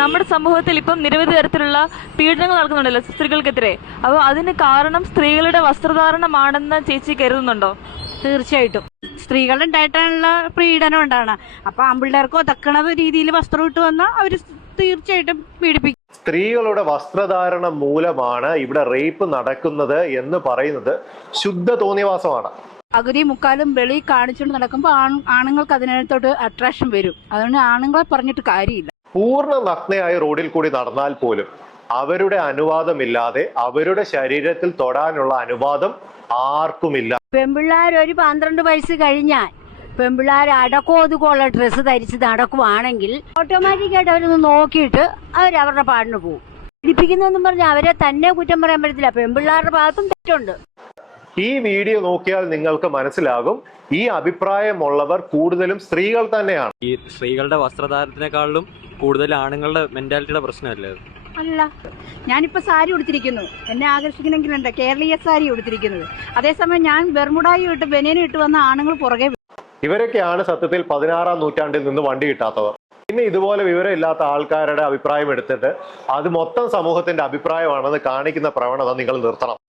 നമ്മുടെ സമൂഹത്തിൽ ഇപ്പം നിരവധി തരത്തിലുള്ള പീഡനങ്ങൾ നടക്കുന്നുണ്ടല്ലോ സ്ത്രീകൾക്കെതിരെ. അപ്പോൾ അതിന് കാരണം സ്ത്രീകളുടെ വസ്ത്രധാരണമാണെന്ന് ചേച്ചി കരുതുന്നുണ്ടോ? തീർച്ചയായിട്ടും സ്ത്രീകളുടെ ഉണ്ടായിട്ടുള്ള പീഡനം ഉണ്ടാവണം. അപ്പൊ ആൺപിള്ളേർക്ക് ഒതക്കണ രീതിയിൽ വസ്ത്രം ഇട്ട് വന്നാൽ അവര് തീർച്ചയായിട്ടും പീഡിപ്പിക്കും. സ്ത്രീകളുടെ വസ്ത്രധാരണം മൂലമാണ് ഇവിടെ റേപ്പ് നടക്കുന്നത് എന്ന് പറയുന്നത് ശുദ്ധ തോന്നിവാസമാണ്. പകുതി മുക്കാലും വെളി കാണിച്ചുകൊണ്ട് നടക്കുമ്പോൾ ആണുങ്ങൾക്ക് അതിനകത്തോട്ട് അട്രാക്ഷൻ വരും. അതുകൊണ്ട് ആണുങ്ങളെ പറഞ്ഞിട്ട് കാര്യമില്ല. പൂർണ്ണ നഗ്നയായ റോഡിൽ കൂടി നടന്നാൽ പോലും അവരുടെ അനുവാദമില്ലാതെ അവരുടെ ശരീരത്തിൽ തൊടാനുള്ള അനുവാദം ആർക്കുമില്ല. പെൺപിള്ളേർ ഒരു 12 വയസ്സ് കഴിഞ്ഞാൽ പെൺപിള്ളേർ അടക്കോ ഒതുക്കമുള്ള ഡ്രസ്സ് ധരിച്ച് നടക്കുവാണെങ്കിൽ ഓട്ടോമാറ്റിക്കായിട്ട് അവരൊന്ന് നോക്കിയിട്ട് അവരവരുടെ പാടിന് പോകും. പീഡിപ്പിക്കുന്നെന്നും പറഞ്ഞ് അവരെ തന്നെ കുറ്റം പറയാൻ പറ്റത്തില്ല. പെൺപിള്ളേരുടെ ഭാഗത്തും തെറ്റുണ്ട്. ഈ വീഡിയോ നോക്കിയാൽ നിങ്ങൾക്ക് മനസ്സിലാകും, ഈ അഭിപ്രായമുള്ളവർ കൂടുതലും സ്ത്രീകൾ തന്നെയാണ്. ഈ സ്ത്രീകളുടെ വസ്ത്രധാരണത്തിനേക്കാളും കൂടുതൽ ആണുങ്ങളുടെ മെന്റാലിറ്റിയുടെ പ്രശ്നമല്ലേ? അല്ല, ഞാനിപ്പോ സാരി ഉടുത്തിരിക്കുന്നു, എന്നെ ആകർഷിക്കണമെങ്കിലുണ്ട് കേരളീയ സാരി ഉടുത്തിരിക്കുന്നത്. അതേസമയം ഞാൻ ബെർമുഡായി ഇട്ട് ബനിയനും ഇട്ട് വന്ന ആണുങ്ങൾ പുറകെ. ഇവരൊക്കെയാണ് സത്യത്തിൽ 16-ാം നൂറ്റാണ്ടിൽ നിന്ന് വണ്ടി കിട്ടാത്തവർ. പിന്നെ ഇതുപോലെ വിവരമില്ലാത്ത ആൾക്കാരുടെ അഭിപ്രായം എടുത്തിട്ട് അത് മൊത്തം സമൂഹത്തിന്റെ അഭിപ്രായമാണെന്ന് കാണിക്കുന്ന പ്രവണത നിങ്ങൾ നിർത്തണം.